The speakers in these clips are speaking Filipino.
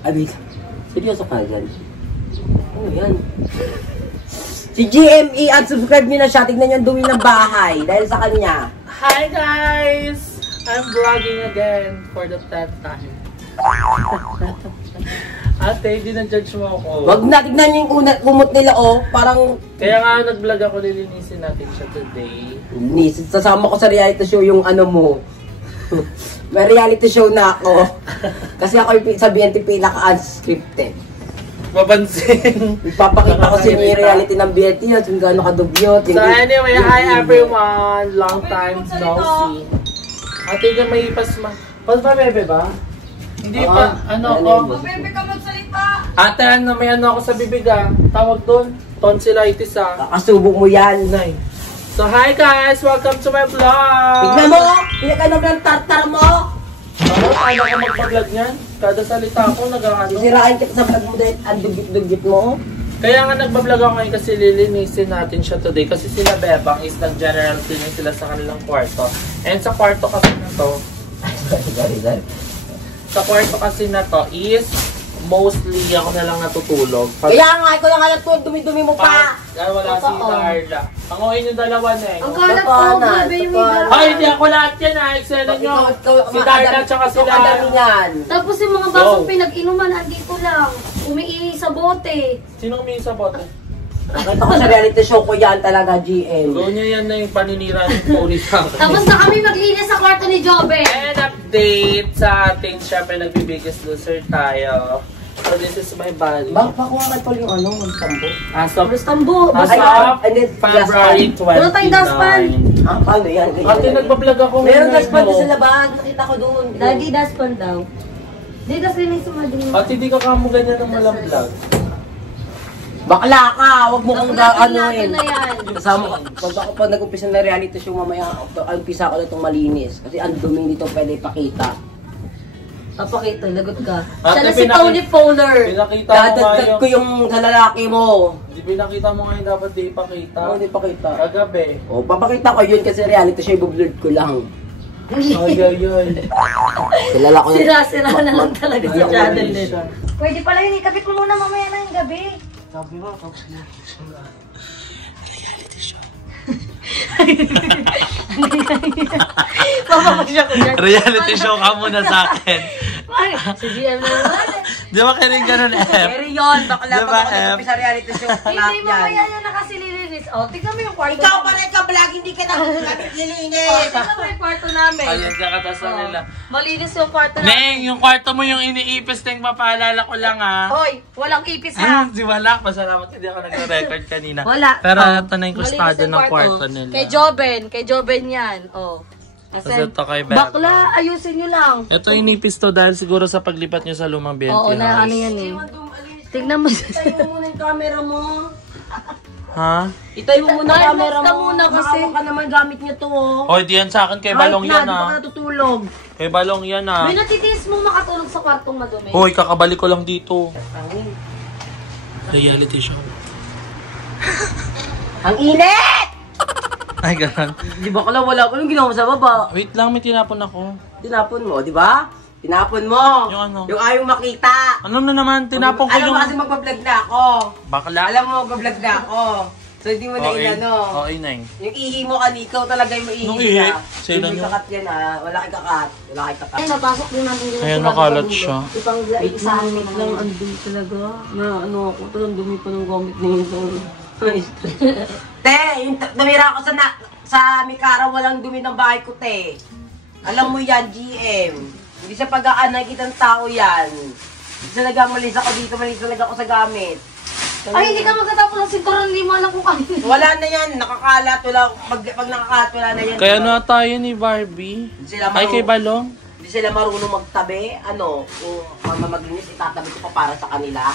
Abi, seryoso ka dyan? Ano yan? Si GME, unsubscribe nyo na siya. Tignan nyo ang dumi ng bahay dahil sa kanya. Hi guys! I'm vlogging again for the 10th time. Ate, hindi na-judge mo ako. Wag na, tignan nyo yung kumot nila, oh. Parang... Kaya nga nag-vlog ako, lilinisin natin siya today. Sasama ko sa reality show yung ano mo. May reality show na ako. Kasi ako yung sa BNT pinaka-unscripted. Mabansin. Ipapakita ko sa inyo yung reality ng BNT at kung gaano kadugyot. So anyway, hi everyone! Long time no see. Ate, ka may ipas ma... Pas ba, bebe ba? Hindi pa, ano ako? Bebe ka magsalita! Ate, ano, may ano ako sa bibig ah. Tawag doon, tonsillitis ah. Kakasubok mo yan. Nay. So hi guys! Welcome to my vlog! Tignan mo! Pinagano ng tartar mo! Ano ka mag-vlog niyan? Kada salita ako, nag-ano. Sisirain kita sa vlog mo dahil ang dugit-dugit mo. Kaya nga nagbablog ako ngayon kasi lilinisin natin siya today. Kasi sila Bebang is nag-general cleaning sila sa kanilang kwarto. And sa kwarto kasi na to, sa kwarto kasi na to is mostly ako na lang natutulog. Kaya nga, ikaw lang alam to, dumi-dumi mo pa. Wala si Darla. Panguhin yung dalawa na eh. Ang kalat ko, bebe yung iba. Ay, hindi ako lahat yan ha. Eksena nyo. Si Darla tsaka sila. Tapos yung mga basong pinag-inuman, andito lang. Umiihi sa bote. Sino umihi sa bote? Nakita ko sa reality show ko yan talaga, GM. So niya yan na yung paninira ng police sa akin. Tapos na kami maglinis sa kwarto ni Jobe. And update sa ating, syempre nagbibiggest loser tayo. So this is my body. Pakuha ka tol yung ano, magsambo. As of Tambo. February 29. Wala tayong daspan. Ah, paano yan? Ate, nagbablog ako. Meron daspan doon sa labas, nakita ko doon. Lagi daspan daw. Di daspan sa mga dumi. Ate, di ka kamo ganyan ng walang vlog. Bakla ka, wag mo kong ano-in. na yan. Kasama ko, pag nag-umpisa na reality show mamaya, umpisa ko na itong malinis. Kasi ang dumi nito pwede ipakita. Papakita, lagot ka. Ate, Siya na si Tony Fowler. Pinakita mo nga Dadagdag ko yung sa lalaki mo. Di pinakita mo ngayon dapat di ipakita. Ano di pakita? Kagabi. O, papakita ko yun kasi reality show, i-blurred ko lang. Ay, yun. Kilala ko na. Sira-sira na lang talaga sa channel nila. Pwede pala yun, ikabit mo muna mamaya na yung gabi. Sabi mo, tapos na. Papapasya ko dyan. Reality show ka muna sa akin. Si GM na naman. Di ba kayo rin ganun, F? Pero yun, bakla Diba, pa ako nag-umpisa reality show. Hindi, Lahat mamaya yan. yan na kasi lilinis. O, tignan mo yung kwarto. Ikaw pa rin ka vlog, hindi ka nililinis. Tignan mo yung kwarto namin. Ayan, kakatasan nila. Malinis yung kwarto namin. Neng, yung kwarto mo yung iniipis, Neng, papaalala ko lang, ha? Hoy, walang ipis ha. Di wala. Pasalamat hindi ako nagre-record kanina. Wala. Pero ito na yung kustado Malinis ng kwarto nila. Kay Joben yan. O. Tapos ito kay Beba. Bakla, ayusin nyo lang. Ito inipis to dahil siguro sa paglipat nyo sa lumang BNT Oo, na ano house. yan eh. Tignan mo. Itayo mo muna yung camera mo. Ha? Itayo mo muna yung camera Basta mo. muna kasi. Makawa ka naman gamit niyo to. Hoy, di yan sa akin. Kay Balong yan, Di ba ka ha? natutulog? Kay Balong yan, ha? May natitiis mo makatulog sa kwartong madumi. Hoy, kakabalik ko lang dito. Reality show. Ang init! Ay, ganun. Di ba kala wala ko yung ginawa mo sa baba? Wait lang, may tinapon ako. Tinapon mo, di ba? Tinapon mo. Yung ano? Yung ayaw makita. Ano na naman? Tinapon ko Alam yung... mo kasi magbablog na ako. Bakla? Alam mo magbablog na ako. So hindi mo na inano. Okay, Neng. Yung ihi mo kanikaw talaga yung maihi Nung ihi? ka. Sino Hindi nyo? kakat yan ha. Wala kang kakat. Wala kang kakat. Ay, napasok din natin yung Ayan, nakalat siya. Ipang Wait lang, ang dumi talaga. Na ano ako, talagang dumi pa ng gamit nito. Te, yung tumira ako sa Mikara, walang dumi ng bahay ko, te. Alam mo yan, GM. Hindi sa pag-aanay kitang tao yan. Hindi talaga malis ako dito, malis talaga ako sa gamit. Ay, hindi ka magtatapos ng sinturon, hindi mo alam kung kanino. Wala na yan, nakakalat, wala, pag nakakalat, wala na yan. Kaya na tayo ni Barbie. Hindi sila Ay, kay Balong. Hindi sila marunong magtabi. Ano, kung mamaglinis, itatabi ko pa para sa kanila.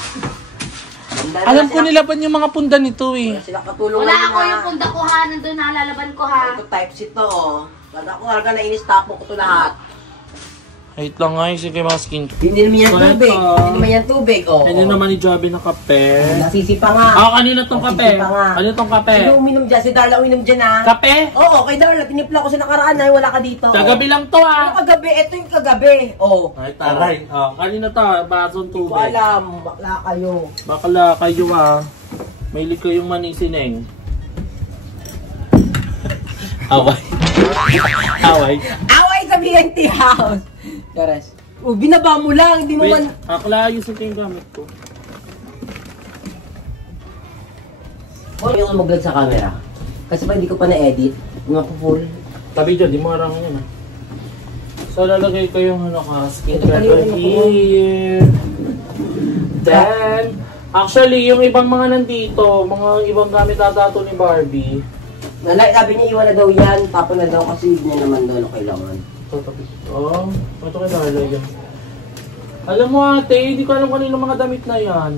Alam ko nilaban yung mga pundan nito, eh. Sila katulungan Wala nila. ako yung punda ko ha, nandun nalalaban ko ha. Ito type C to, oh. Wala ko halaga na in-stop mo ko ito lahat. Wait lang nga, sige mga skin. Hindi naman yan So, tubig. ito. Hindi naman yan tubig. Oh. Hindi naman ni Joby ng kape. Nasisipa nga. Kanina tong kape. Nasisipa nga. Kanina tong kape. Sino uminom dyan? Si Darla uminom dyan ha? Kape? Oo, kay Darla. Tinimpla ko sa nakaraan ay wala ka dito. Kagabi lang to Ano kagabi? Ito yung kagabi. Oh. Ay, taray. Kanina to, basong Hindi ko tubig. alam. Bakla kayo. Bakala kayo May liko yung manisineng. Away. Away. Away sa BNT house. Kares. Binaba mo lang. Hindi mo man... Akla, ayusin ko yung gamit ko. Huwag yung mag-vlog sa camera. Kasi pa hindi ko pa na-edit. Full. Tabi dyan, di mo arang yun So, lalagay ko yung skin Ito pala yung here. Then, actually, yung ibang mga nandito, mga ibang gamit ata ito ni Barbie. Sabi niya iwan na daw yan. Tapon na daw kasi hindi niya naman daw kailangan. Ito kay Darla yan. Alam mo ate, hindi ko alam kanino mga damit na yan.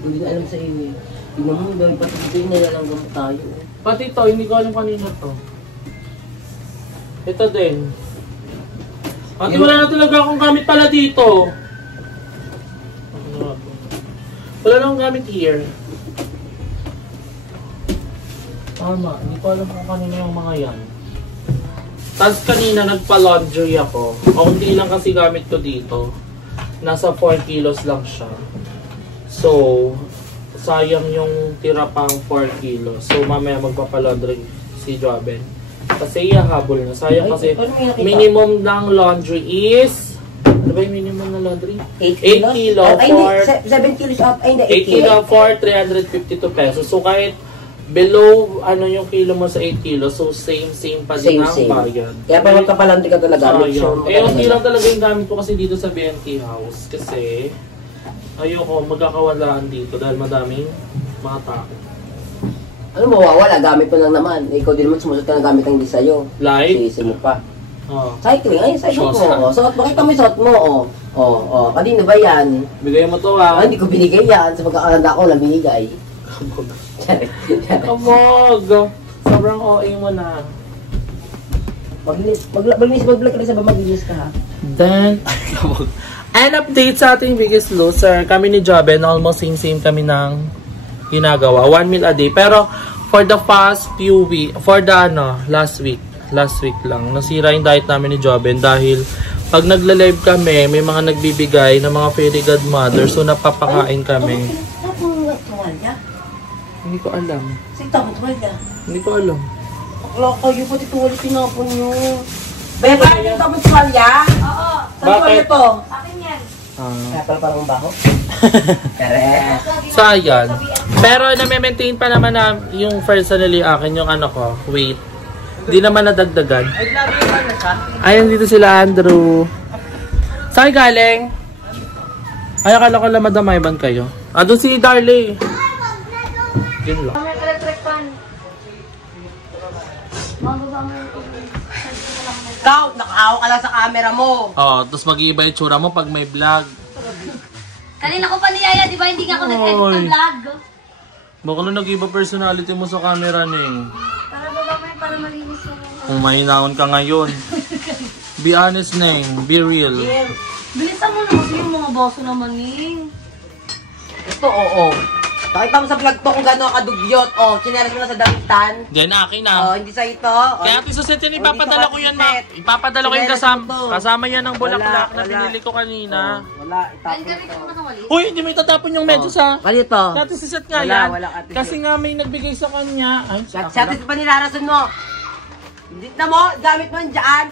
Hindi na alam sa iyo eh. Tingnan mo, dahil pati ito na lang gamot tayo. Pati ito, hindi ko alam kanino to. Ito din. Ate, wala na talaga akong gamit pala dito. Wala na akong gamit here. Tama, hindi ko alam kung kanino yung mga yan. Tapos kanina nagpa-laundry ako. Kaunti lang kasi gamit ko dito. Nasa 4 kilos lang siya. So, sayang yung tira pang 4 kilos. So, mamaya magpapa-laundry si Joben. Kasi iyahabol na. Sayang kasi minimum ng laundry is... Ano ba yung minimum ng laundry? 8 kilo Ay, for... hindi. 7 kilos up. Ay, hindi. 8 kilo for 352 pesos. So, kahit below yung kilo mo sa 8 kilos, so same pa din ang bayad. Kaya pa magkapalanti ka talaga. Hindi lang talaga yung gamit ko kasi dito sa BNT house. Kasi ayoko magkakawalaan dito dahil madaming mga tao. Ano mawawala? Gamit mo lang naman. Ikaw din naman sumusot ka ng gamit ang hindi sa'yo. Like? Sisi mo pa. Oh. Cycling. Ay, cycle mo. Suot mo. Kita mo yung suot mo. Kanino ba yan? Bigay mo to Hindi ko binigay yan. Sa pagkakalanda ko, lang binigay. Kamog! Sobrang OA mo na. Mag-vlog ka rin sa ba? Mag-linis ka ha? Then, an update sa ating Biggest Loser. Kami ni Joben, almost same kami ng ginagawa. 1 meal a day. Pero, for the past few weeks, last week lang, nasira yung diet namin ni Joben dahil pag nagla-live kami, may mga nagbibigay ng mga fairy godmother, so napapakain kami. Hindi ko alam. Sige, tapos tuwalya. Hindi ko alam. Akla kayo, pati tuwalya tinapon nyo. Beba, yung tapos tuwalya? Oo. Saan tuwalya to? Akin yan. Kaya pala parang baho. Kare. So, ayan. Pero, na-maintain pa naman na yung personally akin, yung ko, weight. Hindi naman nadagdagan. Ay, lagi yung siya? Ayan, dito sila, Andrew. Saan galing? Ay, akala ko lang madamay-ban kayo. Doon si Darley. Yun lang. May electric fan. Mababa mo yung Ikaw, nakaawa ka lang sa camera mo. Tapos mag-iiba yung tsura mo pag may vlog. Kanina ko pa niyaya, di ba? Hindi nga ako nag-edit ng vlog. Baka na nag-iba personality mo sa camera, Ning. Para baba mo para malinis yung... Kung mahinaon ka ngayon. Be honest, Ning. Be real. Bilisan mo naman yung mga baso naman, Ning. Ito, oo. Nakita mo sa vlog to kung gano'n kadugyot. Chinelas mo na sa damitan. Diyan na, akin na. Hindi sa ito. Kaya ito sa set yan, ipapadala ko yan, sa set. Ipapadala ko yung kasama yan ng bulaklak na binili ko kanina. Wala, itapon Ganito ito. mo nakawali. Uy, hindi may tatapon yung medyas ha. Ganito. Dati sa set nga Wala, yan. wala, ate. Kasi nga may nagbigay sa kanya. Ay, Shatis pa nilarason mo. Hindi na mo, gamit mo dyan.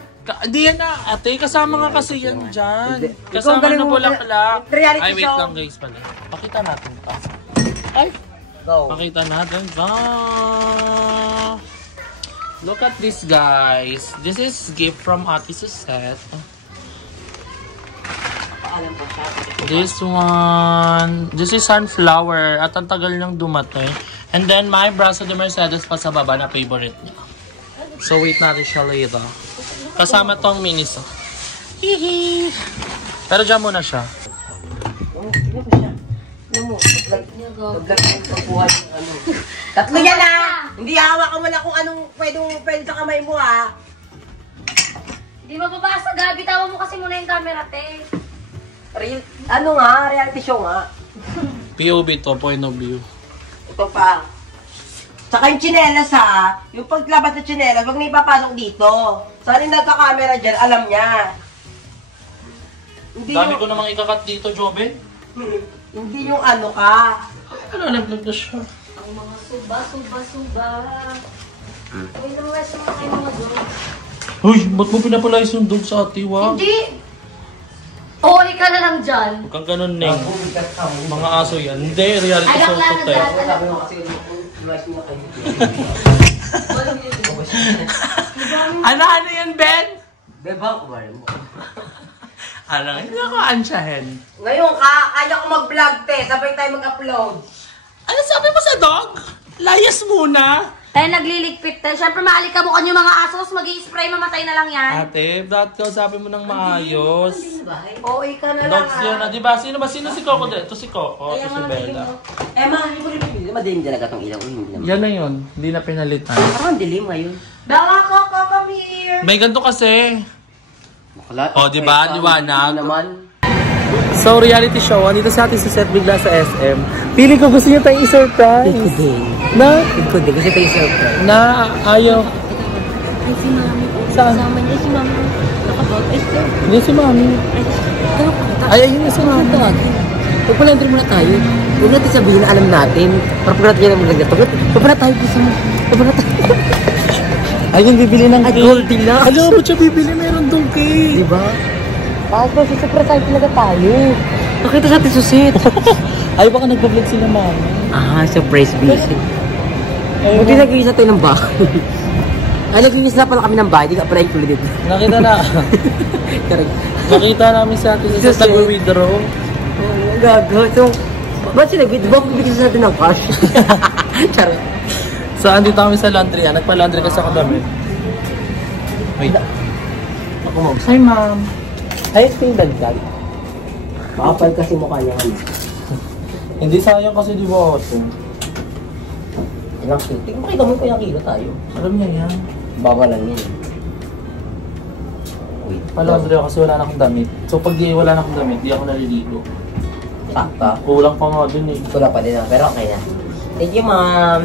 Hindi yan na, ate. Kasama nga kasi yan dyan. Ikaw Kasama galing ng mo- bulaklak. reality Ay, wait show. lang guys pala. Pakita natin ito. Ay, Go. pakita natin. Look at this, guys. This is gift from Ate Susette. This one, this is sunflower at ang tagal niyang dumating. And then my braso de Mercedes pa sa baba na favorite niya. So wait natin siya later. Kasama tong miniso. Hihi. Pero dyan muna siya. Tatlo yan ha! Hindi hawak ka mo na kung anong pwede sa kamay mo ha. Di mababasa, Gabi. Tawa mo kasi muna yung camera, te. Ano nga, reality show nga. POV to, point of view. Ito pa. Tsaka yung tsinelas ha, yung paglabas ng tsinelas, wag na ipapasok dito. Saan yung nagka-camera dyan, alam niya. Hindi Dami yung, ko namang ikakat dito, Joben. hindi yung ano ka. Ano, naglag na siya. Ang mga suba. Uy, naman sa mga mga doon. Uy, ba't mo pinapalayas yung dog sa ate, wa? Hindi! Okay ka na lang dyan. Huwag kang ganun, Neng. Mga aso yan. Hindi, reality Anak show lang to, na te. dyan. Sabi mo kasi, luwas mo na kayo. Ano yan, Ben? Beba, kumari mo. Ano, hindi ako ansyahin. Ngayon ka, kaya ko mag-vlog te, sabay tayo mag-upload. Ano sabi mo sa dog? Layas muna. Tayo nagliligpit tayo. Siyempre, maalikabukon yung mga aso. Tapos mag-i-spray, mamatay na lang yan. Ate, dapat kausapin mo ng maayos. Oo, ika na lang Dogs yun, di ba? Sino si Coco din? Ito si Coco, ito si Bella. Hindi ko rin pipili. Madilim talaga itong ilaw. Hindi naman. Yan na yun, hindi na pinalitan. Parang dilim ngayon. Bella, Coco, come here! May ganito kasi. Bakla. Oh, di ba? Liwanag. Naman. So, reality show, andito sa atin sa set bigla sa SM. Pili ko gusto niyo tayong i-surprise. Na? Ikaw din, kasi tayo surprise. Na ayaw. Ay, si Mami. Saan? Kasama niya si Mami. Nakabag. Ay, sir. Hindi si Mami. Ay, ayun na si Mami. Pagpalandrin muna tayo. Huwag natin sabihin na alam natin. Para pag natin yan ang magaganda. Pagpala tayo gusto mo. Pagpala tayo. Ayun, bibili ng Ay, cake. Goldilocks. Alam mo, ba't siya bibili? Meron dong cake. Diba? Bakit ba? Surprise tayo talaga tayo. Nakita sa atin susit. Ay, baka nagpa-vlog sila, Mami. Surprise busy. Buti nag-iisa tayo ng bahay. Ay, nag-iisa na pala kami ng bahay. Di ka pala included. Nakita na. Nakita namin sa atin sa Susit. nag-withdraw. Oo, gago. So, ba't sila nag-withdraw? Bakit bibigyan sa atin ng cash? Charot. So, andito kami sa laundry. Nagpa-laundry kasi ako damit. Wait. Ako mo. Hi, Ma'am. Ayos ko yung dagdag. Makapal kasi mukha niya ngayon. Hindi sayang kasi di ba ito? Ilang kilo? Tingnan mo kayo gamot ko yung kilo tayo. Alam niya yan. Baba lang yun. Wait. Pa-laundry ako kasi wala na akong damit. So, pag di wala na akong damit, di ako naliligo. Sakta. Kulang pa nga dun eh. Wala pa din ako, pero okay na. Thank you, ma'am.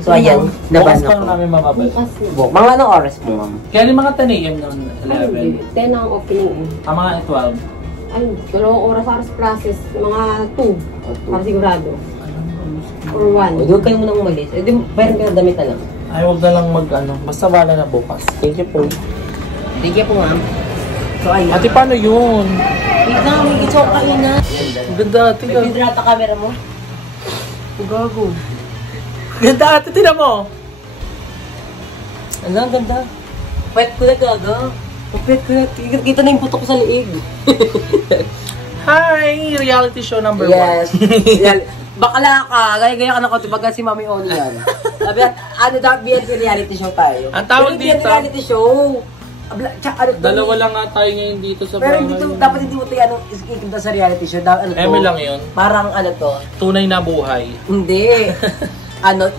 So, ayan. Bukas Naban pa ako. namin mababal. Mga anong oras mo, ma'am? Kaya yung mga 10 a.m. ng 11. 10 ang opening. Mga 12. Ay, 2 oras classes. Mga 2. Para sigurado. Or 1. Huwag kayo munang umalis. Eh, di, mayroon kayo damit na lang. Ay, huwag na lang mag-ano. Basta bala na bukas. Thank you po. Thank you po, ma'am. So, ayan. Ate, paano yun? Wait na, may gitso ka na. Ang ganda ate. May vidrata camera mo? Gago. Ganda ate, tinan mo. Ano, ang ganda. Pwet ko na gaga. Pwet ko na. Kita na yung putok ko sa liig. Hi! Reality show number 1. Yes. Bakla ka. Gaya-gaya ka na ko. Baga si Mami Oni yan. Sabi, ano dapat BNC reality show tayo? Ang tawag BNC dito? reality show. Dalawa lang nga tayo ngayon dito sa Pero bahay. hindi to, dapat hindi mo ito yan ikinta sa reality show. Ano to? Eme lang yun. Parang ano to? Tunay na buhay. Hindi.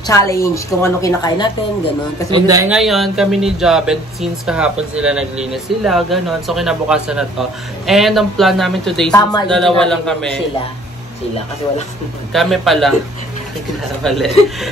Challenge kung ano kinakain natin, gano'n. Kasi And dahil ngayon, kami ni Job, and since kahapon sila naglinis sila, gano'n. So, kinabukasan na to. And ang plan namin today, tama, since dalawa lang kami. Sila, kasi wala. Kami pala. Mali.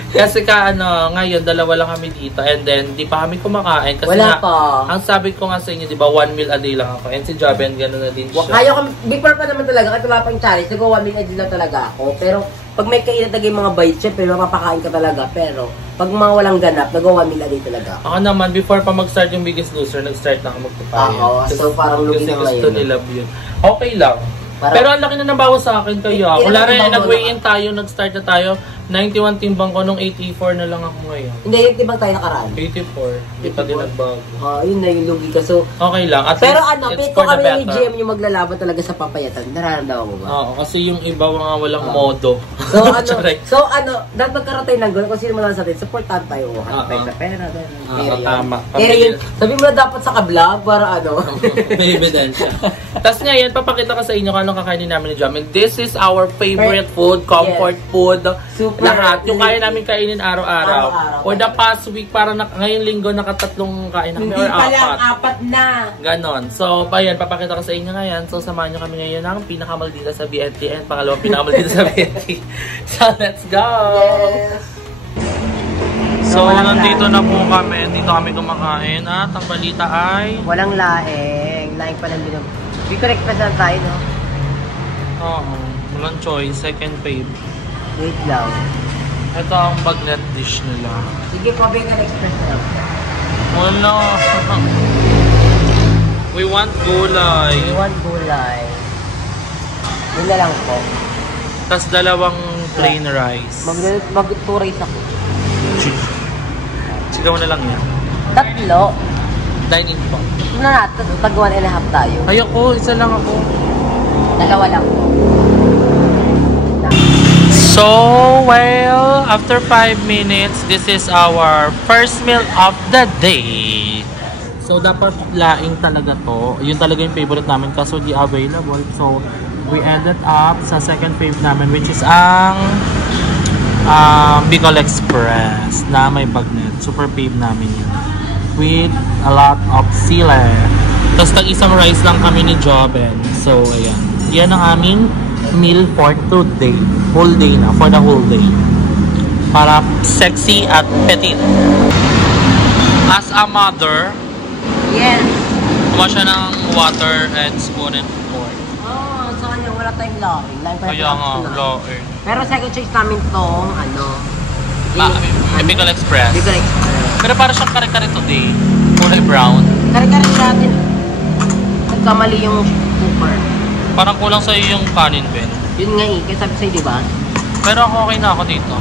Kasi ngayon, dalawa lang kami dito. And then, di pa kami kumakain. Kasi Wala nga, pa. ang sabi ko nga sa inyo, di ba, 1 meal a day lang ako. And si Job, and gano'n na din siya. Kaya ko, before pa naman talaga, kahit wala pang challenge, nagawa min din lang talaga ako. Pero, pag may kainatagay mga bites, syempre, mapapakain ka talaga. Pero, pag mga walang ganap, nagawa min din talaga ako. Ako naman, before pa mag-start yung Biggest Loser, nag-start na ako magpapaya. Oo, so parang lugi na Kasi gusto ngayon. nila yun. Okay lang. Parang- Pero ang laki na nabawas sa akin kaya. Ilan Wala ang rin, timbang mo nag-weigh-in tayo, nag-start na tayo. 91 timbang ko, nung 84 na lang ako ngayon. Hindi, yung tibang tayo nakaraan. 84, di pa din nagbago. Yun na yung lugi ka. So, Okay lang, at pero least pick it's ko for the kami ni better. GM yung maglalaban talaga sa papayatan. Nararamdaman mo ba? Oo, kasi yung iba mga walang modo. So, Charay. dapat magkaroon tayo ng gano'n. Kung sino man sa atin, supportan tayo. Hanap tayo sa pera. Tama. Pero yun, sabi mo na dapat sa ka-vlog para May ebidensya. Tapos ngayon, papakita ko sa inyo kung anong kakainin namin ni Jam. And this is our favorite food, comfort food. Soup Lahat. Yung kaya namin kainin araw-araw. Araw-araw. For the past week, parang ngayong linggo, nakatatlong kain na kami Hindi or pa lang, apat. 4 na. Ganon. So, ayan, papakita ko sa inyo ngayon. So, samahan nyo kami ngayon ng pinakamaldita sa BNT and pangalawang pinakamaldita sa BNT. So, let's go! Yes. So, nandito na po kami. Dito kami kumakain. At ang balita ay... Walang laing. Laing pa lang binag... Be correct pa saan tayo, no? Oo. Walang choice. Second fave. Wait lang. Ito ang bagnet dish nila. Sige po, Bacon Express na lang. Wala. We want gulay. We want gulay. Yun na lang po. Tapos dalawang plain rice. Mag-2 rice ako. Sigaw na lang yan. 3. Dining po. Ito na natin. Tag 1.5 tayo. Ayoko, isa lang ako. 2 lang po. So, well, after 5 minutes, this is our first meal of the day. So, dapat laing talaga to. Yun talaga yung favorite namin kaso di available. So, we ended up sa second fave namin which is ang Bicol Express na may bagnet. Super fave namin yun. With a lot of sile. Tapos tag-isang rice lang kami ni Joben. So, ayan. Yan ang aming meal for today. Whole day na. For the whole day. Para sexy at petite. As a mother, Yes. kuha siya ng water and spoon and fork. Oh, sa kanya wala tayong laing. Laing pa Kaya nga, laing. Pero second choice namin tong, Bicol Express. Bacon Express. Pero para siyang kare-kare today. Kulay brown. Kare-kare natin. Nagkamali yung cooker. Parang kulang sa'yo yung kanin, Ben. Yun nga eh, kaya sabi sa'yo, di ba? Pero ako okay na ako dito.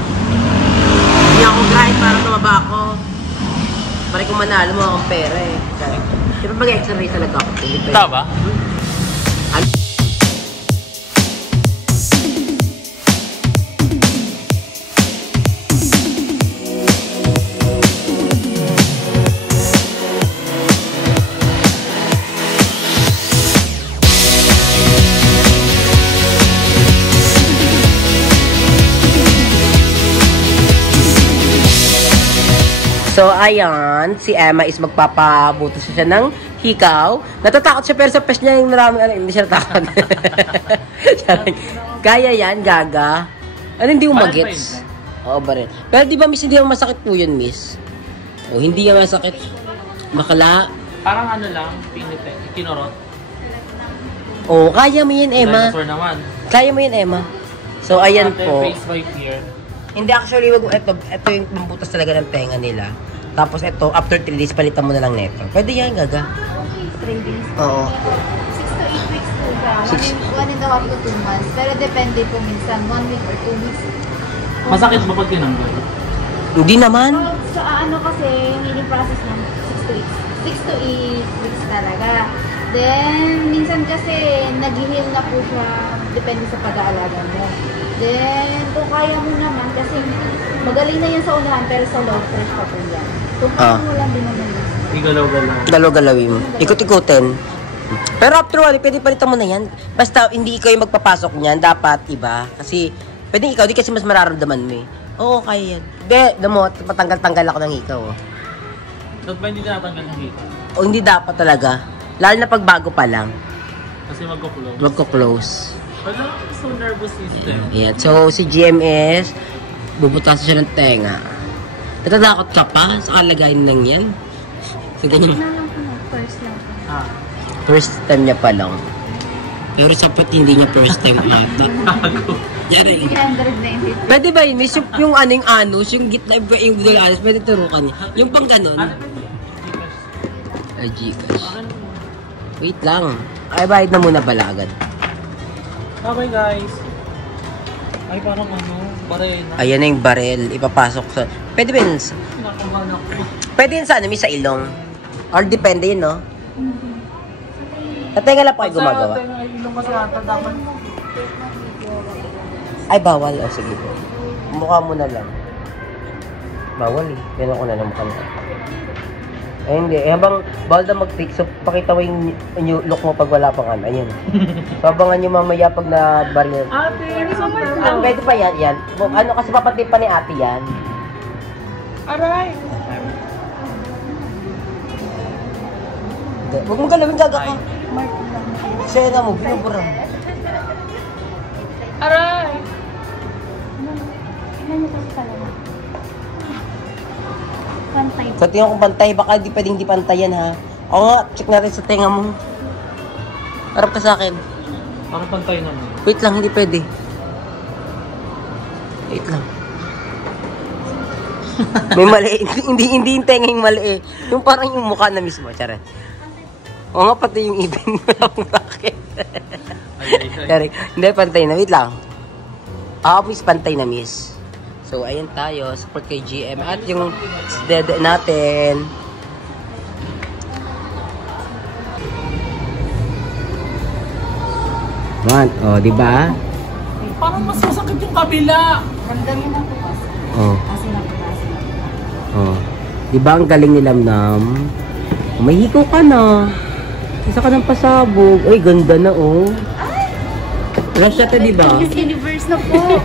Hindi ako grind para tumaba ako. Pare kung manalo mo akong pera eh. Pero mag-exercise talaga ako. Tama ba? So, ayan, si Emma is magpapabuto siya ng hikaw. Natatakot siya pero sa pes niya yung maraming hindi siya natakot. Kaya yan, gaga. Ano, hindi mo magets? Oo, ba rin. Pero di ba, miss, hindi mo masakit po yun, miss? O, hindi nga masakit. Makala. Parang ano lang, pinite, kinorot. O, kaya mo yun, Emma. Dinosaur naman. Kaya mo yun, Emma. So, ayan po. Face right here. Hindi, actually, ito yung pambutas talaga ng tenga nila. Tapos ito, after 3 days, palitan mo na lang neto. Pwede yan, gaga. 3 days. Oo. 6 to 8 weeks po siya. 1 and a half to 2 months. Pero depende po minsan, 1 week or 2 weeks. Masakit ba pag tinanggal? Hindi naman. Sa ano kasi, yung healing process ng 6 to 8 weeks talaga. Then, minsan kasi, nag-heal na po siya, depende sa pag-aalaga mo. Then, kung kaya mo naman, kasi magaling na yan sa unahan, pero sa low fresh pa po yan. Kung kaya mo lang din naman yun. Igalaw-galaw. Galaw-galawin mo. Ikot-ikutin. Pero after all, pwede palitan mo na yan. Basta, hindi ikaw yung magpapasok niyan. Dapat, iba. Kasi, pwede ikaw, di kasi mas mararamdaman mo eh. Oo, kaya yan. Be, damo, patanggal-tanggal ako ng ikaw. Oh. Dapat ba hindi tinatanggal ng hika? O, hindi dapat talaga. Lalo na pag bago pa lang. Kasi magko-close. Magko-close. Wala, so nervous system. Ayan. So, si GMS, bubutasan siya ng tenga. Natatakot ka pa sa kalagayan lang yan? So, ganyan. Na lang po na, first lang po. Ah. First time niya pa lang. Pero sapat hindi niya first time ata. Yari. 390. Pwede ba yun, miss? Yung anong anus, yung gitna, yung budol anus, pwede turukan niya. Yung pang ganon. Ay, Gcash. Wait lang. Ay, bayad na muna pala agad. Okay guys. Ay parang ano, barena. Ayan na yung barel. Ipapasok sa... Pwede ba yun? Nakahanak ko. Pwede yun sa ano, miss, sa ilong. Or depende yun, no? Tatay nga lang po kayo gumagawa. Sa ilong kasi ata dapat. Ay, bawal. O, sige po. Mukha mo na lang. Bawal eh. Ganun ko na lang mukha mo. Eh, hindi. Habang bawal na mag-fix, so pakita mo yung new look mo pag wala pang ano. Ayun. So, abangan nyo mamaya pag na-barrier. Pwede pa yan, yan. Ano kasi papatid pa ni ate yan. Aray! Huwag mong galawin, gaga ka. Sena mo, binubura. Aray! Pantay. Sa tingin ko pantay, baka di pwedeng di pantay yan ha. Oo nga, check natin sa tenga mo. Harap ka sa akin. Parang pantay naman. Wait lang, hindi pwede. Wait lang. May mali. Hindi yung tenga yung mali eh. Yung parang yung mukha na mismo, charet. Oo nga, pati yung ibin mo lang bakit. Charet. Hindi, pantay na. Wait lang. Miss, pantay na miss. So, ayan tayo. Support kay GM. At yung dede natin. Man, di ba? Parang mas masakit yung kabila. Ramdamin na po kasi. Kasi na. Di ba ang galing ni Lamnam? May hikaw ka na. Isa ka ng pasabog. Ay, ganda na Rush na to, di ba? Miss Universe na po.